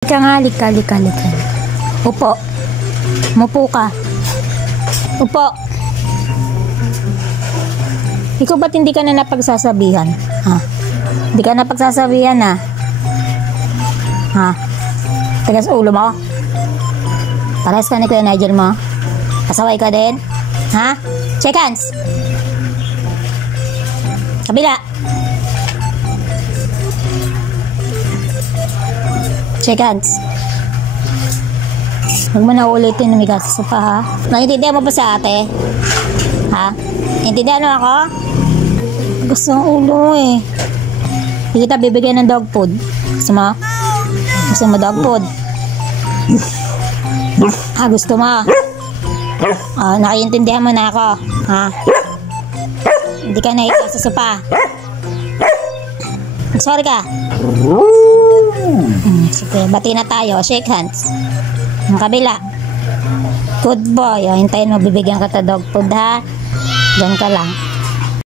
Lika nga, lika. Upo. Mupo ka. Upo. Ikaw ba't hindi ka na napagsasabihan? Ha? Hindi ka napagsasabihan na? Ha? Tagas ulo mo? Parehas ka ni Kuya Nigel mo? Pasaway ka din? Ha? Shake hands. Kabila. Shake hands. Huwag mo na ulitin umigas sa sopa, ha? Naintindihan mo ba sa ate? Ha? Naintindihan mo ako? Gusto ng ulo eh. Hindi kita bibigyan ng dog food. Gusto mo? Gusto mo dog food? Ha? Gusto mo? Oh, nakaintindihan mo na ako. Ha? Hindi ka nahiya sa sopa. Sorry ka. Sige, bati na tayo. Shake hands. Ang kabila. Good boy. O, hintayin mo, bibigyan ka ta dog food, ha? Diyan ka lang.